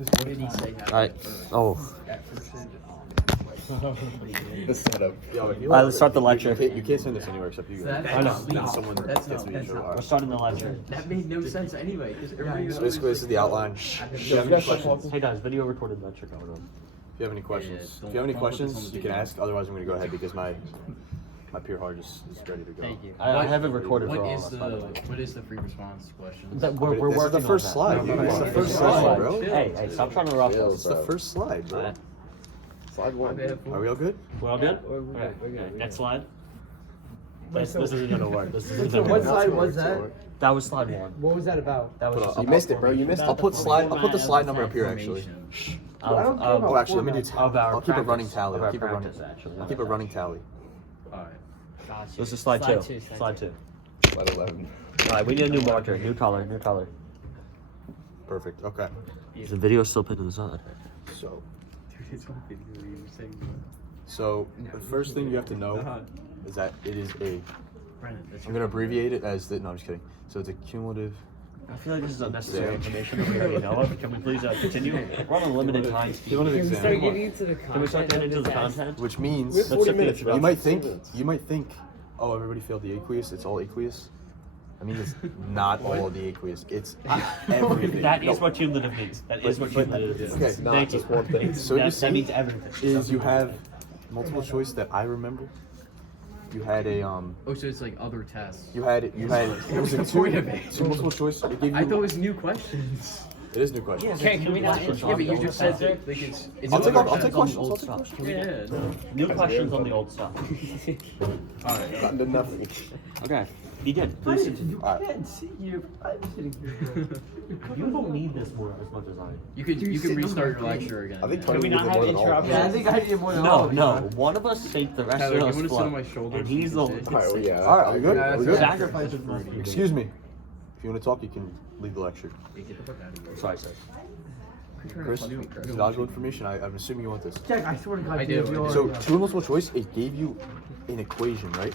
What did he say? Alright. Oh. The setup. Alright, let's start the lecture. You can't send this anywhere except you. I know. Someone That's gets not- me to that's show. not- We're Alright. starting the lecture. That made no sense anyway. Because everybody So basically, this is the outline. If you have any questions, Hey guys, video recorded lecture going on. if you have any questions, you can ask. Otherwise, I'm gonna go ahead because my peer hard is ready to go. Thank you. I have it recorded for What all is of us, by the way. what is the free response question? We're This is working the first on slide, that. dude. It's the It's first the slide, bro. Hey, stop trying to rush Chill, us. It's the first slide, bro. Alright. Slide one. Are we all good? We're all good? We're good. Okay, next slide. This isn't gonna work. This isn't So gonna what work. slide was that? That was slide 1. What was that about? That was just You missed it, bro. You missed it. I'll put the slide number up here actually. I don't care of- Oh, actually, let me do. of our I'll keep a running practice. tally. Of I'll our keep a running. practice, actually. I'll keep a running tally. Alright. Gotcha. This is slide 2. Slide 2. Slide 11. Alright, we need a new marker, new color, new color. Perfect. Okay. Is the video still pinned to the side? So, It's my video. You were saying so the first thing you have to know is that it is a. Brennan, that's I'm gonna abbreviate it as the. No, I'm just kidding. So it's a cumulative. I feel like this is unnecessary Yeah. information that we already know of. Can we please continue? We're on a limited time. Cumulative Can we start exam. getting into the content? Can we start getting of into the this ass- content? Which means We have 40 skip the minutes. introduction. you might think, oh, everybody failed the aqueous. It's all aqueous. I mean, it's not all of the aqueous. It's everything. That is No. what cumulative means. That is what cumulative is. Okay, It's not Thank just you. one thing. So what you That means see everything. is you have multiple choice that I remember. You had a Oh, so it's like other tests. You had it was a the point of it? two multiple choice. It gave you. I thought it was new questions. it is new question. Okay, can we not Yeah, but you just said that like it's I'll take other I'll take tests. questions. I'll take stuff. questions. Yeah. New questions on the old stuff. Alright. Not nothing. Okay, begin. Please continue. Alright. can't see you. I'm sitting here. You don't need this more as much as I do. You can restart your lecture again. I think yeah. Tony we needs not it have more than all of interruptions? us. Yeah, I think I need more than No, all of no. you. One of us think the rest Tyler, of you us wanna sit flood. on my shoulder And so you he's can the sit? Alright, well, yeah. All right, are we good? Yeah, Are we that's good? sacrifice of most people. Excuse me. If you want to talk, you can leave the lecture. Hey, get the fuck out of here. Sorry, sir. Chris, this is valuable information. I'm assuming you want this. Jack, I swear to God, I you do. have So your- two multiple choice, it gave you an equation, right?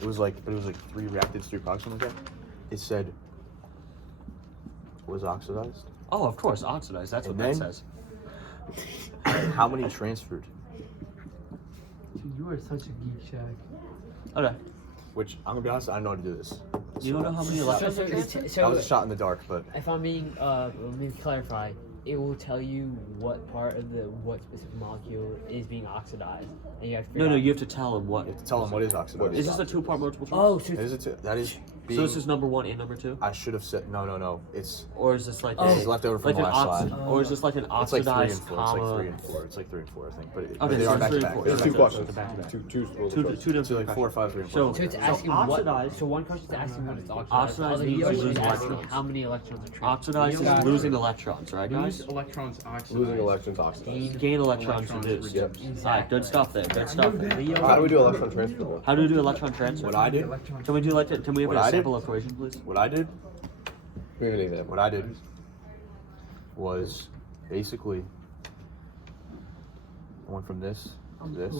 It was like 3 reactants, 3 products, something like that. It said was oxidized. Oh, of course, oxidized. That's what And that then- says. How many transferred? Dude, you are such a geek, Jack. Okay. Which I'm gonna be honest, I don't know how to do this. You don't know how many electrons are transferred? That was a shot in the dark, but If I'm being, let me clarify. It will tell you what part of what specific molecule is being oxidized, and you have to figure No, out. you have to tell him what. you have to tell them what is oxidized. Is this a 2-part multiple choice? Oh, so That is a that is being, So this is number 1 and number 2? I should have said no. It's Or is this like this a, is left over from like the an last slide. or is this like an It's like 3 and oxidized 4. It's like comma? 3 and 4. It's like 3 and 4, I think. But Okay, they so are it's back 3 to and 4. back. There's They're two back to questions. back. Two So different like 4, 5, 3, and 4. So- So it's So asking oxidized- what. So one question is asking what it's oxidized. Oxidized The means other you lose is asking electrons. how many electrons are transferred. Oxidized Yeah. is losing electrons, right, Lose guys? electrons oxidized. Losing electrons oxidized. Gain electrons Electrons reduced. reduced. Alright, good stuff there. Good stuff there. How do we do electron transfer though? How do we do electron transfer? What I did, Can we do like can we have What a I did? sample equation, please? what I did, We have an example. what I did was basically I went from this to this,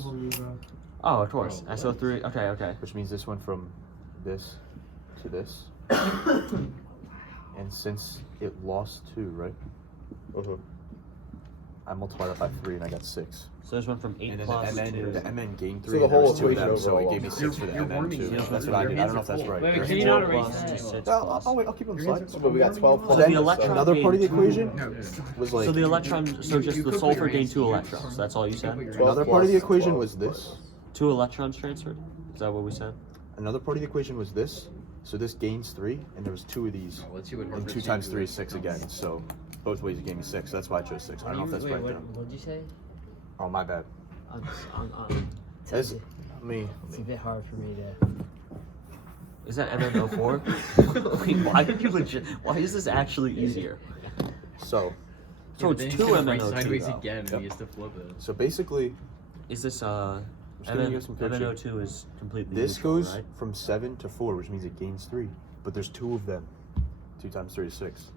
Oh, of course. SO3. Okay, okay. which means this went from this to this. And since it lost 2, right? Uh-huh. I multiplied that by 3 and I got 6. So this went from 8 And then plus the MN, 2. the MN gained So 3. the and there whole was 2 of equation them, so it overall gave me 6 for the You're MN warming too. yourself. That's what I Your did. I don't know if hands that's are right. Wait, Your can you hands not are- erase Plus that? 6 No, plus. I'll wait. I'll keep it on the slide. But we got 12 But plus. then the electron another part of the gained equation No. was like So the electron, so just you the could put sulfur your gained 2 ACs. electrons. That's all you said? another part of the equation was this. 2 electrons transferred? Is that what we said? Another part of the equation was this. So this gains 3, and there was 2 of these. Let's see what And 2 times 3 is 6 again. So both ways it gave me 6. That's why I chose 6. I don't know if that's right Wait, though. what did you say? Oh, my bad. It's It's me. a bit hard for me to. Is that MnO4? Wait, why did you legit? Why is this actually easier? So So it's 2 MnO2 sideways though. again. Yep. He has to flip it. so basically, Is this I'm just giving you some coaching. MnO2 is completely This neutral, goes right? from 7 to 4, which means it gains 3. But there's 2 of them. 2 times 3 is 6.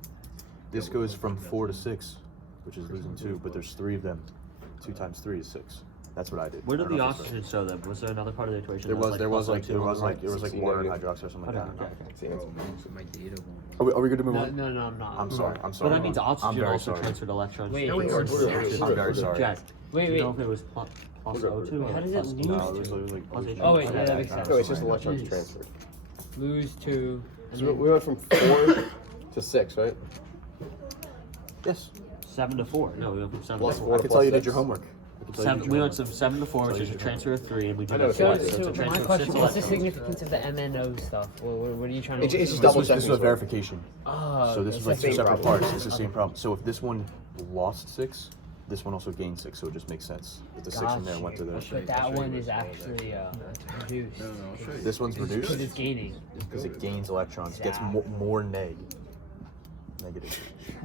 This goes from 4 to 6, which is losing 2, but there's 3 of them. 2 times 3 is 6. That's what I did. Where I did don't the know if that's oxygen show then? Was there another part of the equation? right. that There was plus like O2 on the right? water and hydroxide or something like Okay, that. okay, okay. See, that's- So my data won't. Are we good to move No, on? no, I'm not. I'm sorry. I'm But sorry. that means I'm oxygen very also sorry. transferred electrons. Wait, wait, I'm very sorry. Jack, Wait, do you know wait. if it was plus O2 or How does it plus lose two? No, it was like Plus H2. Oh, wait, Okay, yeah, that okay, makes sense. No, it's just okay. electrons Jeez. transferred. Lose 2. And So then, we went from 4 to 6, right? Yes. 7 to 4. No, we went from 7 Plus to 4 4. I to can plus tell you did 6. your homework. I can tell you Seven, did we your went from 7 to 4, which is a transfer of 3, and we I did know, that so- twice. So it's a so my transfer of question, 6 what's the electrons. significance of the MNO stuff? What are you trying to It's just This double was checking. a verification. Oh, So this okay, was like so two same separate problem. parts. It's the same problem. So if this one lost 6, this one also gained 6. So it just makes sense. If the 6 from there went to there. But that one is actually reduced. No, I'll show you. This one's Because reduced it's gaining. because it gains electrons. Gets Exactly. more negative.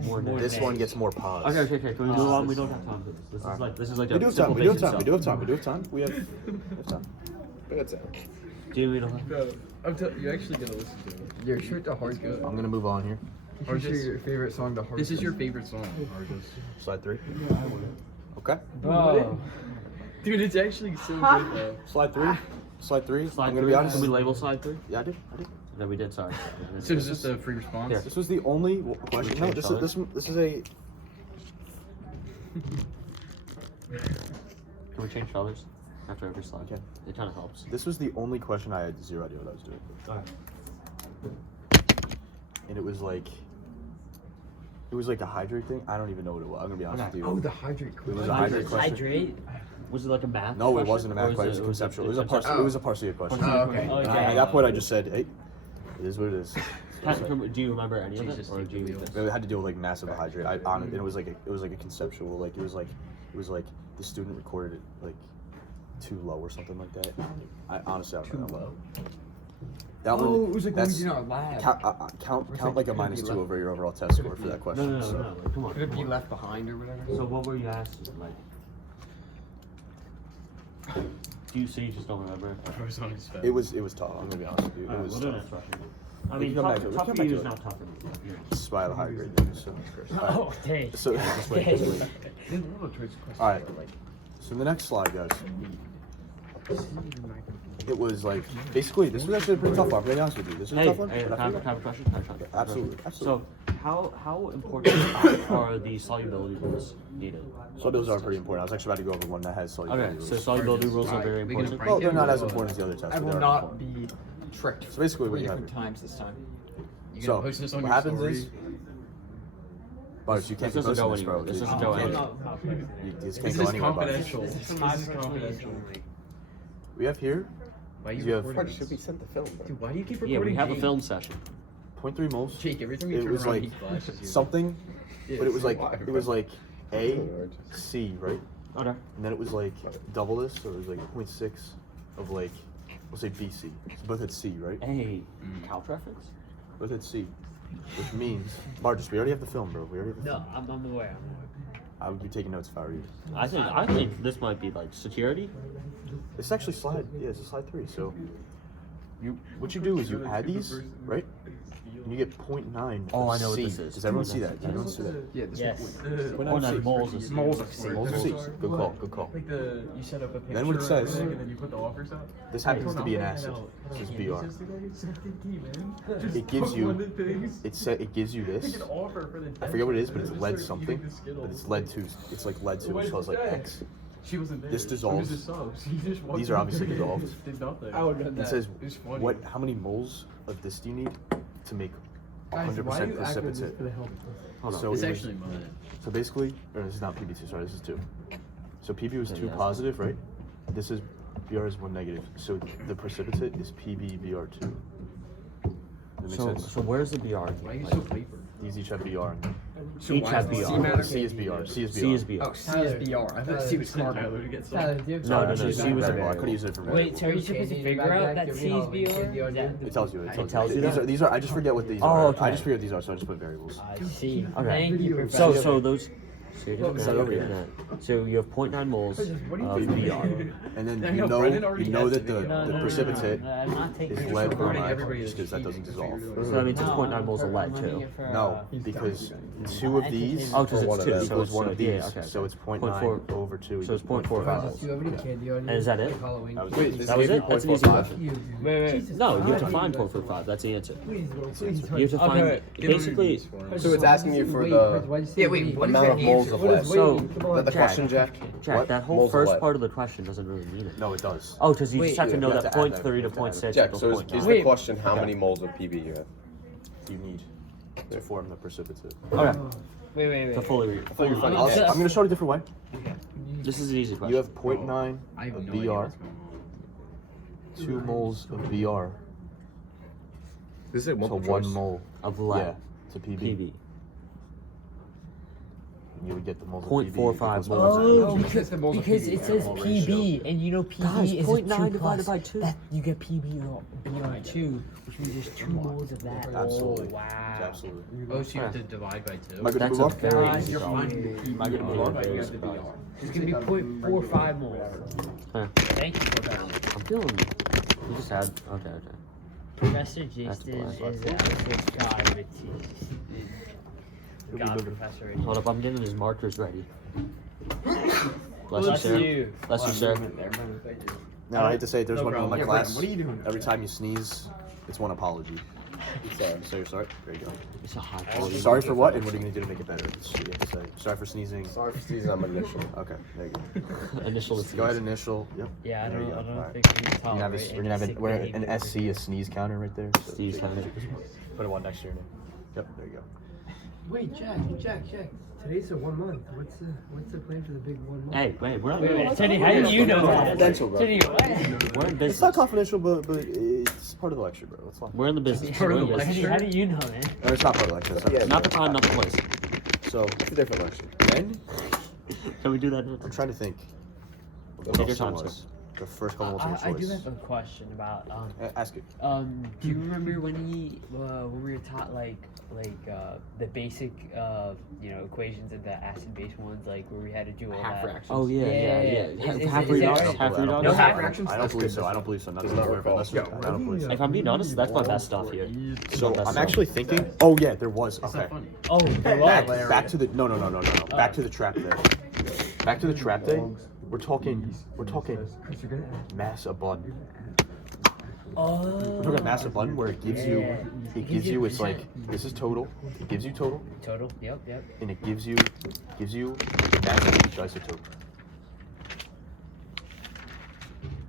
More This negative. one gets more positive. Okay. Can we move on? We don't have time for this. This is like We a do have simple time. We do have basic time. We stuff. do have time. We do have time. We have time. That's it. Do we don't have? Bro, you're actually gonna listen to it. You're sure to hard go. I'm gonna move on here. You share your favorite song to hard This is your favorite song, Argus. Slide 3. Okay. Bro. Dude, it's actually so good though. Slide 3. Slide 3. Slide I'm 3. gonna be honest. Can we label slide 3? Yeah, I did. No, we did. Sorry. So is this a free response? Here. This was the only question. No, change this colors? is a. Can we change colors after every slide? Okay. It kind of helps. This was the only question I had zero idea what I was doing. And it was like a hydrate thing. I don't even know what it was. I'm gonna be honest with you. Oh, the hydrate It quiz. was a hydrate question. Hydrate? Was it like a math? No, it question? wasn't a math Or question. It was a conceptual. It was a Parsia question. Oh, okay. And at that point, I just said, "Hey, it is what it is." Do you remember any of it, Jesus, or do you? It had to deal with like massive hydrate. And it was like a conceptual. Like it was like the student recorded it like too low or something like that. I honestly I don't know. That one. Oh, it was like when we that's- did our lab. Count like a -2 over your overall test score for that question. No. So- Like, come on. Could it come be on. left behind or whatever? So what were you asked? Like, do you say you just don't remember? I was on his face. It was tough. I'm gonna be honest with you. It Alright, was we'll do tough. next question. I We mean, can come back tough, to it. We tough can for come you back is to not tough for me. This is why I have a high grade. So, Oh, dang. so, Dang. all right. So the next slide, guys. It was like basically this was actually a pretty tough one. I'm gonna be honest with you. This was a Hey, tough one. hey, but can I I have a question? Can I try? Absolutely, absolutely. So, how important are the solubility rules needed? Solubilities are pretty important. I was actually about to go over one that has solubility Okay, rules. so solubility rules are Alright, very we gonna important. prank Well, they're him not or as what? important as the other tests. I but will they are not important. be tricked. So basically what 3 you have- different times this time. You So gonna post this on what your happens story? is, Bars, you can't This be doesn't posting go this, bro. anywhere. This You doesn't can't- go you anywhere. just This can't go is anywhere. Bars. confidential. This is This my is personal confidential. We have here Why are you You have- recording Party this? should be sent to film, bro. Dude, why do you keep Yeah, recording we have a Jake? film session. 0.3 moles. Jake, every time you It turn was around, like he flashes you. something, Yeah, but it was so like why? it was like A, C, right? Okay. And then it was like double this, so it was like 0.6 of like, we'll say BC. So both had C, right? Hey, couch reference? Both had C, which means, Marcus, we already have the film, bro. We already have the No, film. I'm aware. I would be taking notes if I were you. I think this might be like security. It's actually slide, yeah, it's a slide 3. So, what you do is you add these, right? And you get 0.9. Oh, of I know what C. this is. Does everyone see that? Does everyone see that? Yeah, this Yes. one. Oh, no, moles is Moles of C. Moles of C. Good call. Good call. Like the you set up a picture Then what it says- and then you put the offers out. This happens to be an acid. This is BR. It gives you. It gives you this. I forget what it is, but it's lead something. But it's lead 2. It's like lead 2, which calls like X. She wasn't there. This dissolves. She was a sub. She just walked These are in obviously there and dissolved. Did nothing. I would have done It that. says It's funny. what? How many moles of this do you need to make Guys, why 100% do you activate this precipitate? for the help? Hold on. So It's it was- actually mine. So basically, or this is not PB2. Sorry, this is 2. So PB was Yeah, 2 yeah. positive, right? This is BR is 1 negative. So the precipitate is PB/BR2. Does that make sense? So where's the BR? Why are you Like, so paper? These each have BR. So Each why has is the BR. C matter? C is BR. C is BR. C is BR. Oh, C is BR. I thought C was carbon. Tyler to get some. Tyler, do you have No, no, some- no, C was a variable. I variable. could use it for Wait, variable. so are you supposed to figure out that C is BR? It tells you. It tells you These that? are. These are. I just forget what these Oh, are. okay. I just forget what these are, so I just put variables. I see. Okay. Thank you, So Professor. those. So you're doing Set that, over you're doing that. So you have 0.9 moles of VR. And then I you know, Brendan know already you know has that the the, video. the precipitate I'm not taking is it. lead recording bromide everybody just because that doesn't dissolve. So that means it's No, 0.9 I'm moles of lead running too. it for, No, He's because copying. two of these Oh, because Or one it's of two. them. equals one of these. Yeah, okay. So it's 0.9 0.4 over 2 so it's equals 0.45 0.45. moles. Do you have any candy on And is that you? it? Halloween. That was Wait, easy. this That was gave it? you That's an easy 0.45? question. Wait. Jesus No, you have to Christ. find 0.45. That's the answer. Please, bro, please. You have to find Okay. basically. So it's asking you for Wait, the why'd you say Yeah, wait, wait? what is amount the of moles answer? of What lead. is So- waiting? Come Is that on. the question, Jack? Jack, What? that whole Moles of first lead. part of the question doesn't really mean it. No, it does. Oh, because you Wait, just have to yeah, know you have that to add 0.3 that. to You have to add 0.6 Jack, equals so is 0.9. the Wait. question how many moles of PB you have? You need to form the precipitate. Okay, Wait. to fully read. I thought you were funny. Yeah. I'm going to start a different way. This is an easy question. You have 0.9 I have of no idea BR, what's going on. 2 moles of BR, This is a so multiple 1 choice. mole of lead. yeah, to PB. PV. You would get the moles of 0.45 PB. moles. Oh, Because it's the moles of because PB, it says ratio. PB, and you know PB Guys, is 0.9 a 2 divided plus. by 2. That you get PBR2, which means there's 2 moles of that. Absolutely. Oh, wow. Absolutely. Oh, so you have to divide by 2? Am I good to That's move a on? very Guys, easy You're problem. finding the PB. Am I gonna move on? But you have the VR. It's gonna be 0.45 moles. Huh. Thank you for that. I'm feeling. You just had. Okay. Professor That's Jason is black. an absolute god with You'll be God moving. professor. Hold up, I'm getting his markers ready. Bless you, Bless sir. you. Bless you, sir. Now, I hate to say it, there's No one in problem. my Yeah, class. Brandon, what are you doing? Every time you sneeze, it's one apology. Sorry. So you're sorry. There you go. It's a high Oh, quality. Sorry for what, and what are you gonna do to make it better? That's what you have to say. Sorry for sneezing. Sorry for sneezing on my initial. Okay, there you go. Initial. Go ahead, initial. Yep. Yeah, I There you don't, go. I don't Alright. think we can We're gonna have, tolerate we're gonna have sick we're behavior an over SC, here. a sneeze counter right there. So Sneeze counter. Put it one next to your name. Yep, there you go. Wait, Jack. Today's a 1 month. What's the plan for the big 1 month? Hey, wait, we're Wait, Teddy, how do you know that? Confidential, bro. Teddy, what? We're in It's not business. confidential, but it's part of the lecture, bro. It's fine. We're in the business. part of We're in the business. Teddy, how do you know, man? No, it's not part of the lecture. It's not- Yeah, Not the time, not the place. So It's a different lecture. then Can we do that? I'm trying to think. Take your else there time, was. sir. The first couple multiple I do choice. have a question about Ask it. do you remember when when we were taught the basic equations of the acid base ones, like where we had to do all Half that? fractions. Oh yeah. Is- Half is redox. it Half right? redox. No, half half fractions? I don't That's believe good. so. I don't believe so. Not Does that not I'm aware of it. recall. Unless Yo, I don't believe so. If I'm being honest, that's my best stuff here. So Best I'm stuff. actually thinking. Oh yeah, there was. It's Okay. not funny. Oh, Back to the no. Back to the trap day. Back to the trap day. We're talking mass abundant. We're talking mass abundant where it gives you it's like this is total. It gives you total, total. Yep. and it gives you the mass of each isotope.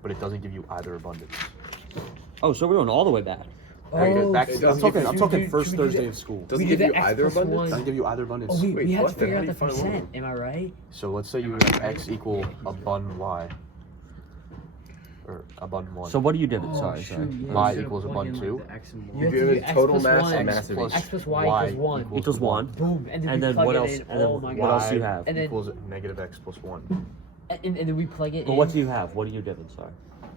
But it doesn't give you either abundance. Oh, so we're going all the way back. Back, It I'm doesn't talking. give I'm you- talking should first we do Thursday that? of school. Doesn't We give did you the X either plus abundance? one. Doesn't give you either abundance. Oh, we Wait, have what? to figure Then out how the do you find percent. Am I right? So let's say you have x equal abund y. Or abund 1. So what are you doing? Sorry. Y equals abund 2. You You're have to doing do X total plus mass one. and mass of plus each. X plus Y Y equals 1. Equals 1. Boom. And And we then plug what it else? in. And then Oh my what else god. do you have? And then, Equals negative x plus 1. and then we plug it But in. what do you have? What are you given? Sorry.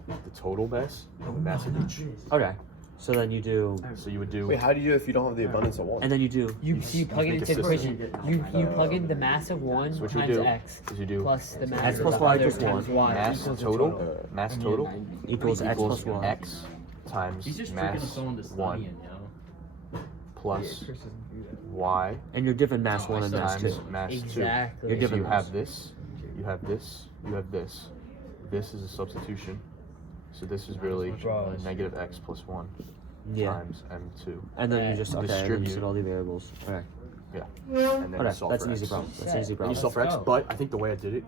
The total mass and the mass of each. Okay. So then you do, So you would do. Wait, how do you do it if you don't have the abundance of one? and then you do. You plug it make into a the system. equation. You plug in the mass of 1 So what you times do X is you do plus the mass X of plus the Y other equals times 1. Y mass equals the total. Mass total Equals X plus Y. x times He's just tricking mass someone to 1 studying, you know? plus y And you're given mass 1 and mass 2. times mass 2. Exactly. You're So given you those. have this, you have this, you have this. This is a substitution. So this is really Bro. negative x plus 1 Yeah. times m2. And then you just, okay, and then you Distribute. set all the variables. Okay. And then you Okay, solve that's for an easy x. problem. That's an easy And you problem. solve for x, go. but I think the way I did it,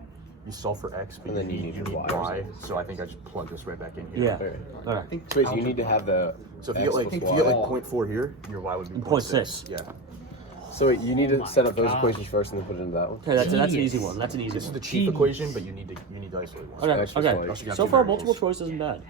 you solve for x, but And then you need you your need y. y. So I think I just plug this right back in Yeah. here. Okay. So wait, you need to have the. So if you X get like plus if you get y. like 0.4 here, your y would be 0.6. Yeah. So wait, you need to my set up those gosh. equations first and then put it into that one. Okay, that's an easy Genius. one. That's an easy This is one. the chief equation, but you need to isolate one. Okay, X plus okay. Y. Also, you got So two far, variables. multiple choice isn't bad.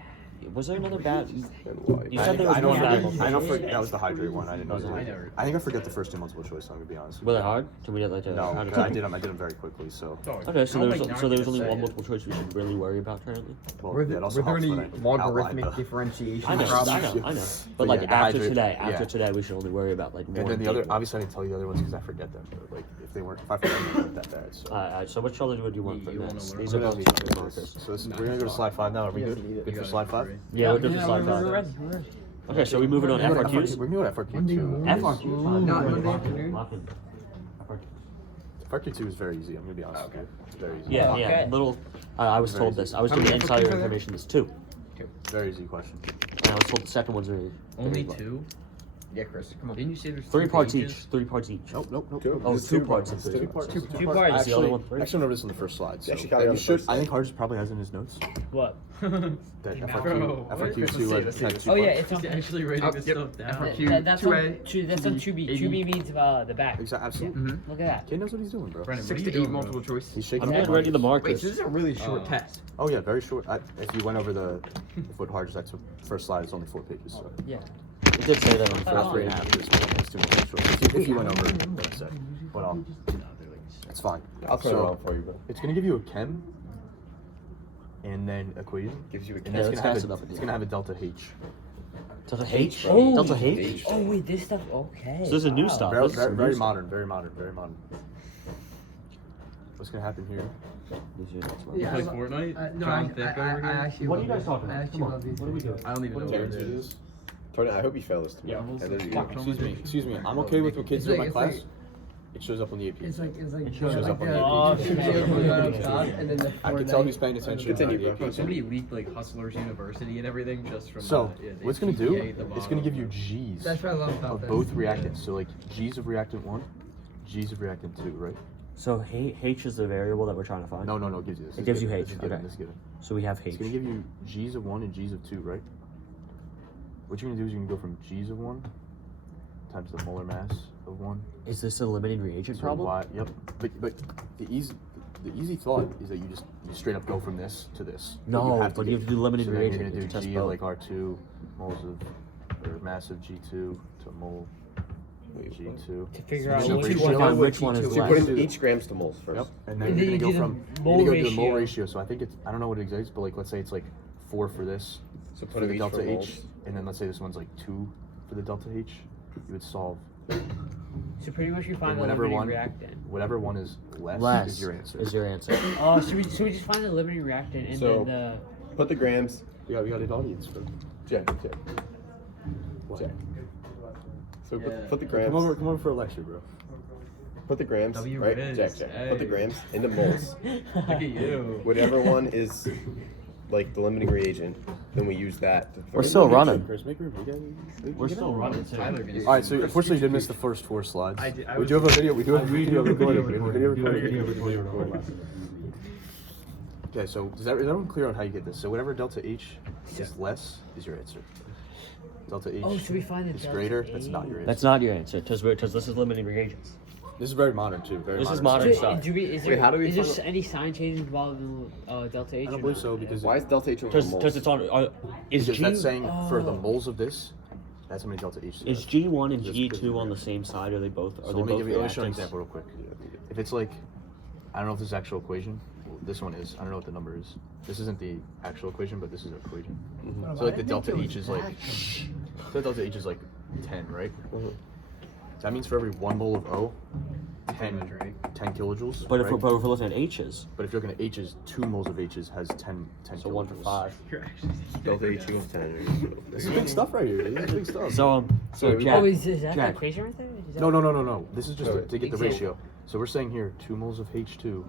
Was there another bad? And Y. You said there was I don't one bad forget, multiple I don't choice. forget, that was the hydrate one. I didn't know. Was it? I think I forget the first two multiple choice. I'm gonna be honest. Were they hard? Can we get like a No, how to I did them very quickly. So Okay, so there was only one multiple choice we should really worry about currently. well, Were yeah, it there, also were there helps any when I outline logarithmic the- differentiation I know, problems? I know. But But like yeah, the after hydrate- today, yeah. we should only worry about like one. And then the other, big obviously, I didn't tell you the other ones because I forget them. But like, if I forget them, they weren't that bad. So. one. So which color would you want for You wanna next? learn? These are What both else? chocolate markers. So this, we're gonna go to slide 5 now. Are we good? Good for slide 5? Yeah, we're good for slide we're 5. ready. We're ready. Okay, so we moving on We're FRQs. gonna go to FRQ2. FRQ. Not Monday afternoon. FRQ2 is very easy. I'm gonna be honest with you. It's very easy. Yeah, Okay. yeah. Little. I was Very told easy. this. I was How doing many insider FRQs are there? information. There's 2. Very easy question. And I was told the second one's really. Only really 2? Yeah, Chris, come on. Didn't you say there's 3 parts pages? each. 3 parts each. Nope. Oh, It's 2 two parts. parts. It's Two 2 parts. parts. 2 parts. Is the other one 3? Actually, remember this in the first slide. So Actually, got it on the first I think Harge probably has in his notes What? that Bro, FRQ2 let's had see, Oh two yeah, parts. it's on. He's actually writing Oh, this yep. stuff down. FRQ. That's 2A, on. That's on 2B. 2B means the back. Exactly. Absolutely. Mhm. Look at that. Kid knows what he's doing, bro. Brennan, what 6 are to you 8 doing, multiple bro? choice. He's shaking. I'm his getting ready the head. Wait, markers. so this is a really short Oh. test. Oh yeah, very short. If you went over the what Harge said, first slide, it's only 4 pages. So Yeah. It did say that on the first first 3.5 is what it's too much short. If you went over what I said, but it's fine. I'll turn it So on for you, bro. it's gonna give you a chem, and then equation, Gives you a and chem. it's let's gonna have pass it up it's again. gonna have a delta H. Delta H? Oh. Delta H? Oh wait, this stuff. Okay. So this is new wow. stuff. Very, This is very, some very new stuff. modern, very modern, very modern. What's gonna happen here? These are next one. You Yeah, play I lo- Fortnite? No, John Thick over I here? actually. What are you love guys it. talking I about? actually Come on. love these What are we videos. doing? I don't even know Turn what to it is. this. Turn it. I hope you fail this Yeah. tomorrow. And then you Fuck. Excuse me. I'm okay with what kids do in my It's class. like- It shows up on the AP. It's like shows up on the Oh, AP. the video going on up top, and then the I can tell Fortnite. who's paying attention. Continue, on the bro. AP. Somebody leaked like Hustlers University and everything just from So, the, what's gonna do? GPA at the It's gonna give you bottom. G's That's what I love about of this. both reactants. So like G's of reactant 1, G's of reactant 2, right? So H is the variable that we're trying to find. No, it gives you this. It This gives is you given. H, This is given. okay. This is given. So we have H. It's gonna give you G's of 1 and G's of 2, right? What you're gonna do is you can go from G's of 1 times the molar mass of 1. Is this a limiting reagent So problem? Y, yep. But the easy thought is that you straight up go from this to this. No, to but you have to do limiting so then reagent you're gonna to do test G both. like R2 moles of or mass of G2 to mole G2. To figure So out you which ratio one. find which one is So you less. put in each grams to moles first. Yep. And And then then you're you gonna do go the from mole you're gonna go do the mole ratio. ratio. So I think it's I don't know what it exactly is, but like let's say it's like 4 for this. So For put the in each delta for H, moles. and then let's say this one's like 2 for the delta H. You would solve So pretty much you find and the whatever limiting one reactant. whatever one is less, Less is your answer. Is your answer. Oh, so we just find the limiting reactant and So- then Put the grams. We got an audience for Check. Check. So put the grams. come over for a lecture, bro. Put the grams. W Right. Riz, Check. Put the hey. grams into moles. the. Look at you. Whatever one is like the limiting reagent, then we use that. To We're still running. Chris, make room. We're still running too. Tyler gonna All right, so unfortunately you did miss the first 4 slides. I did- I we was- do have a video. We do have a video recording. We have a video recording. Okay, so is everyone clear on how you get this? So whatever delta H is less is your answer. Delta H Oh, so we find the is delta greater. That's not your answer. That's not your answer, because this is limiting reagents. This is very modern too. Very This is modern. modern stuff. stuff. Do we, is Wait, there, how do we is there find- any sign changes involved in delta H? I don't or believe not? so because Why is delta H over Because moles? it's on. Is because G that's saying for the Oh. moles of this, that's how many delta H. is G1 and Just G2 because on of the same side? Are they both? Are So they let me both give you. Let me show an reactants? example real quick. If it's like, I don't know if this is actual equation. Well, this one is. I don't know what the number is. This isn't the actual equation, but this is an equation. So like the delta H is like. So the delta H is like 10, right? So that means for every 1 mole of O, 10 kilojoules. But if right? we're looking at H's, But if you're looking at H's, 2 moles of H's has 10 so 1 to kilojoules. 5. You're actually Delta H equals 10. This is big stuff right here. This is big stuff. So So- Jack, Oh, is that the Jack, equation right there? Is that- No. This is just Wait, to get the example. ratio. So we're saying here 2 moles of H2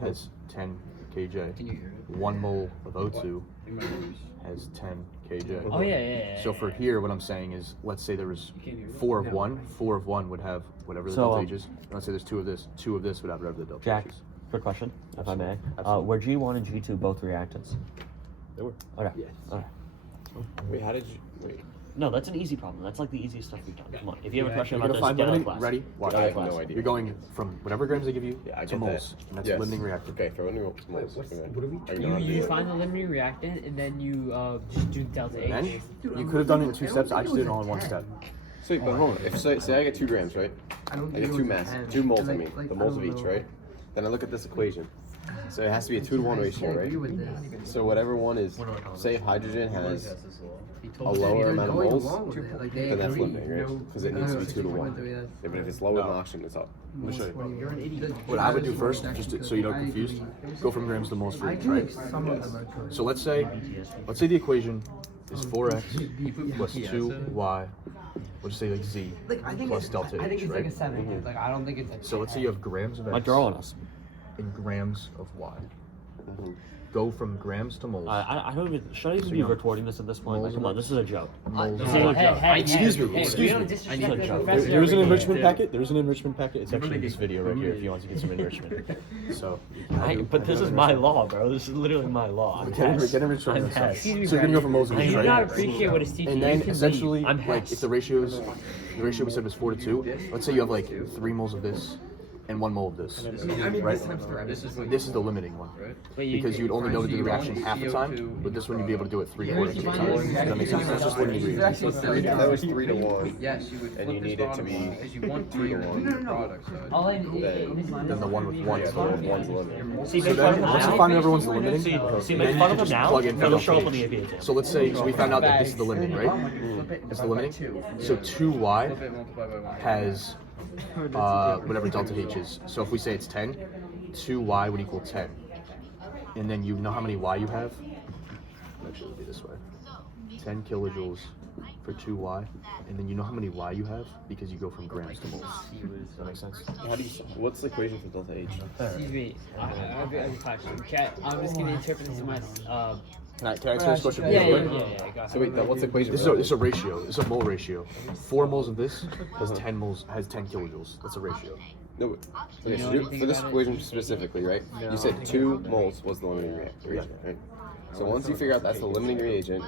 has 10 kJ. Can you hear it? 1 mole of O2 In my ears. has 10 kJ. Oh yeah. So for here, what I'm saying is, let's say there was You can't hear it? 4 of 1. 4 of 1 would have whatever the So, delta H is. And let's say there's 2 of this. 2 of this would have whatever the delta Jack, H is. quick question, if I may. Absolutely. Were G1 and G2 both reactants? They were. Okay. Yes. Okay. Wait, how did you? Wait. No, that's an easy problem. That's like the easiest stuff we've done. Come on. If you have a question You're about gonna this, find get out of limiting. class. Ready? Watch. I have no idea. You're going from whatever grams they give you Yeah, I to get moles, that. and that's Yes. limiting reactant. Okay, throw in your moles. What's- Okay. what are we I know how to do You it. find the limiting reactant, and then you just do delta And then H. you could have done it in 2 steps. I just did it all in 1 step. So, but hold on. If say I get 2 grams, right? I don't I think get it 2 was mass, 10. 2 moles. I Like- mean, like, the I moles don't of each, know. right? Then I look at this equation. So it has to be a 2 to 1 I ratio, can't right? agree with this. So whatever one is, What do I call it? say if hydrogen has He a told me lower They're amount of going moles, along with it. Like, they then that's agree. limiting, right? No- Because it needs to be 2 to 1. Yes. Yeah, but if it's lower than oxygen, it's up. Let me show you. You're an idiot. What I would do first, just so you don't get confused, go from grams to moles for I each, do right? like some of them actually. So let's say the equation is 4x plus Yeah, 2y. We'll just say like z Like I think plus it's, delta I think h, it's like a right? 7. Like I don't think it's like. So let's say you have grams of Might x draw on us. and grams of y. Mhm. Go from grams to moles. I don't even. Should I even So be you know, recording this at this point? Like, moles come on, this is a joke. Moles This of is a y. joke. Excuse me, hey, excuse we me. don't disrespect I need a the joke. professor There is an every day. enrichment packet. There is an enrichment packet. It's actually in this video right here if you want to get some enrichment. So, But this is my law, bro. This is literally my law. I'm Get Hess. enriched from I'm this Hess. side. So you're gonna go from moles of I each, do right? not appreciate what it's teaching. And You then can essentially, leave. I'm like Hess. if the ratio we said was 4 to 2, let's say you have like 3 moles of this and 1 mole of this. I mean, Right. this time's the This is what This is the limiting one. right? But Because you'd only be able to do the you reaction only half the time, CO2 but this one you'd be able to do it 3/4 of the Where's time. the Does that make sense? That's just limiting It's reaction. actually If that was 3 to 1, Yes, you would And flip you this need it to bottom be one, because you want 3 to 3 1. in the product side. all I Then the one with 1 Yeah, is so limiting. one's limiting. See, So make fun then, of once them you now. find everyone's the limiting, See, then make you fun can of them just now. plug in It'll for show up on the page. APA exam. So let's say we found out that this is the limiting, right? It's the limiting. So 2y Flip it, multiply by 1. has whatever delta H is. So if we say it's 10, 2y would equal 10. And then you know how many y you have? Actually, it'll be this way. 10 kilojoules for 2y. And then you know how many y you have because you go from grams to moles. Does that make sense? How do you, what's the equation for delta H? Excuse me. I have a question. Okay, I'm just gonna interpret this in my. Can I answer this question Yeah, real yeah, quick? yeah. Go ahead. So wait, what's the equation? This for is a ratio. This is a mole ratio. 4 moles of this has 10 moles has 10 kilojoules. That's a ratio. No, but- okay, so for this equation specifically, right? You said 2 moles was the limiting reagent, right? So once you figure out that's the limiting reagent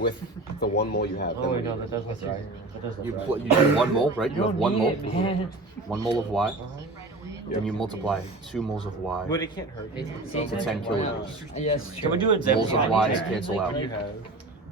with the 1 mole you have, Oh then wait, no, that does look right. That does You look pl- right. you do 1 mole, right? You have 1 mole. Man. 1 mole of y. Then you multiply 2 moles of y But it can't hurt. to 10 kilojoules. Yes. Can we do an example? Moles of y's cancel out. You have.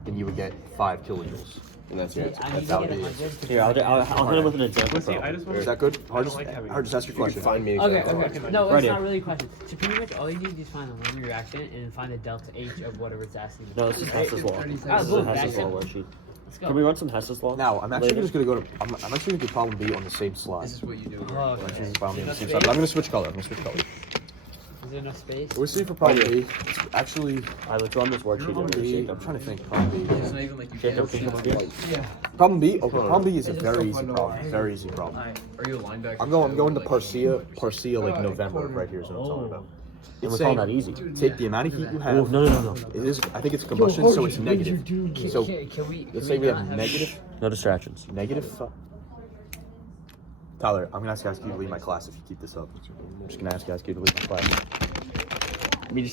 And you would get 5 kilojoules. and that's your answer. I need That's to how get it a is. hundred. Here, I'll hit him with an example. See, I problem. just want Is that good? Hard just, like having- hard just ask your You can question. find me an Okay, example. okay. No, Right it's here. not really a question. So pretty much all you need is find the limiting reaction and find the delta H of whatever it's asking. No, this is Hess's law. 30 This is seconds. the boom, Hess's that's law it. worksheet. Let's go. Can we run some Hess's law? Now, I'm actually later? just going to go to, I'm actually going to do problem B on the same slide. This is what you do. Oh, I'm okay. actually doing problem B on the same slide, but I'm going to switch color. I'm going to switch color. Is there enough space? We'll see for problem B. It's actually, I let's run this worksheet. problem over, B, Jacob. I'm trying to think. Problem B. It's not even like you Jacob, can't can see you the come here? Problem B. Okay, problem B is a It's just very so easy fun to problem. watch. Very easy problem. Are you a linebacker? I'm going to Like, Parcia like November right here is what I'm talking about. And It's we're calling saying that easy. take the amount of heat you Oh, have. no. It is. I think it's combustion, so it's negative. So Can we? let's say we have negative. No distractions. Tyler, I'm gonna ask you to leave my class if you keep this up. I'm just gonna ask you to leave my class.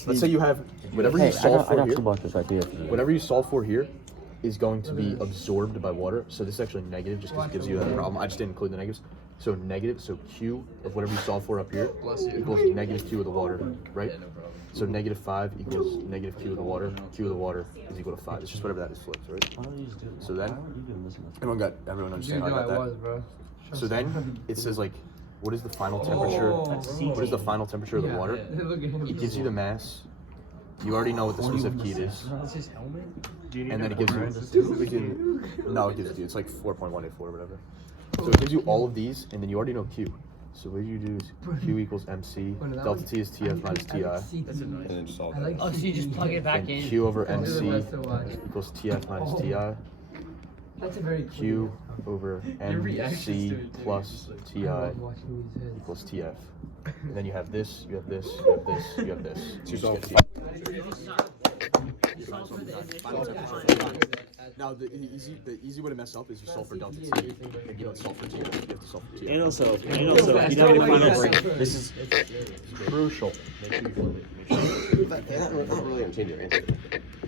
Let's say you have whatever Hey, you solve I for got here. two buckets right there. Whatever you solve for here is going to be absorbed by water. So this is actually negative just because it gives you that problem. I just didn't include the negatives. So negative, so Q of whatever you solve for up here Bless you. equals negative Q of the water, right? Yeah, no problem. So negative 5 equals negative Q of the water. Q of the water is equal to 5. It's just whatever that is flipped, right? So then, everyone understand how I got that? was, bro. So then it says like, what is the final temperature? What is the final temperature of the water? Look at him. It gives you the mass. You already know what the specific heat is. That's his helmet? And then it gives you, no, it gives it to you. It's like 4.184 or whatever. So it gives you all of these, and then you already know Q. So what you do is Q equals MC, delta T is TF minus TI, That's a nice. And then just solve I that. like Oh, so you just plug it back and in. Q over I'll do the MC rest of watch. equals TF minus TI, That's a very Q over reactions to MC it, dude, plus it's TI I love watching these heads. equals TF. And then you have this, you have this, you have this, you have this. You just get TF. Now the easy way to mess up is you solve for delta T, and you don't solve for T. You have to solve for T. And also, you know to find out this is crucial. That, not really gonna change your answer.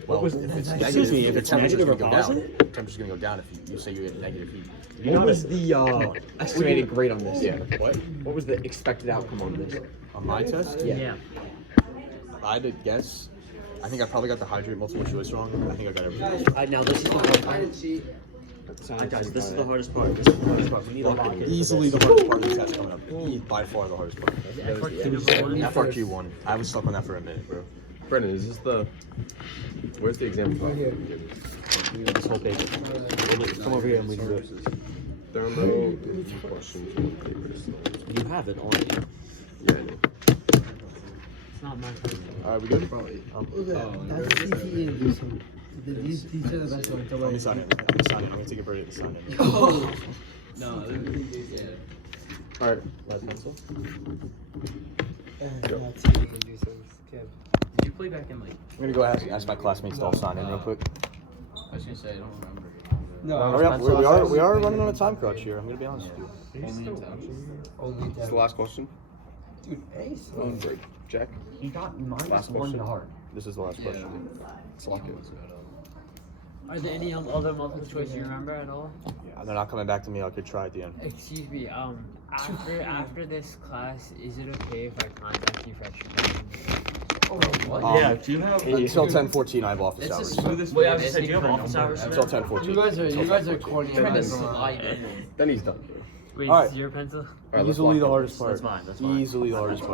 Well, if it's negative, me, if the it's temperature's negative gonna or go down. positive? The temperature's gonna go down if you say you get negative heat. What was the estimated grade on this? Yeah. What? What was the expected outcome on this? On my test, Yeah. if I had to guess, I think I probably got the hydrate multiple choice wrong. I think I got everything. Now this is the hard part. Guys, this is the hardest part. This is the hardest part. We need a lock in. Easily the hardest part of the test coming up. By far the hardest part. FRQ 1. I was stuck on that for a minute, bro. Brendan, is this the? Where's the example? Right here. We need this whole paper. Come over here and we do it. Thermo questions. You have it on. Yeah, I know. It's not my fault. Alright, we good? Look at that. That's CTE and do some. These are the best ones. Don't Let worry. me sign in. Let me sign in. I'm gonna take a break at the sign in. No, Alright, lead pencil. That's CTE and do some. Okay. did you play back in like? I'm gonna go ask my classmates to all sign in real quick. I was gonna say I don't remember. No, Hurry up. We are running on a time crunch here. I'm gonna be honest with you. only What's the last question? Dude, Ace. Jack. You got Last minus one question. to hard. This is the last question. Select it. Are there any other multiple choice you remember at all? They're not coming back to me. I could try at the end. Excuse me. After this class, is it okay if I contact you for extra questions? Yeah, do you have? Until 10:14, I have office It's the hours. smoothest Wait, way I to was saying, do you have ask office for a hours? number Until ever. 10:14. You guys are corny. Trying to about slide it. in. Then he's done, bro. Wait, All right. is your pencil? All right, let's Easily lock the in. hardest part. That's fine. That's fine. Easily the hardest part.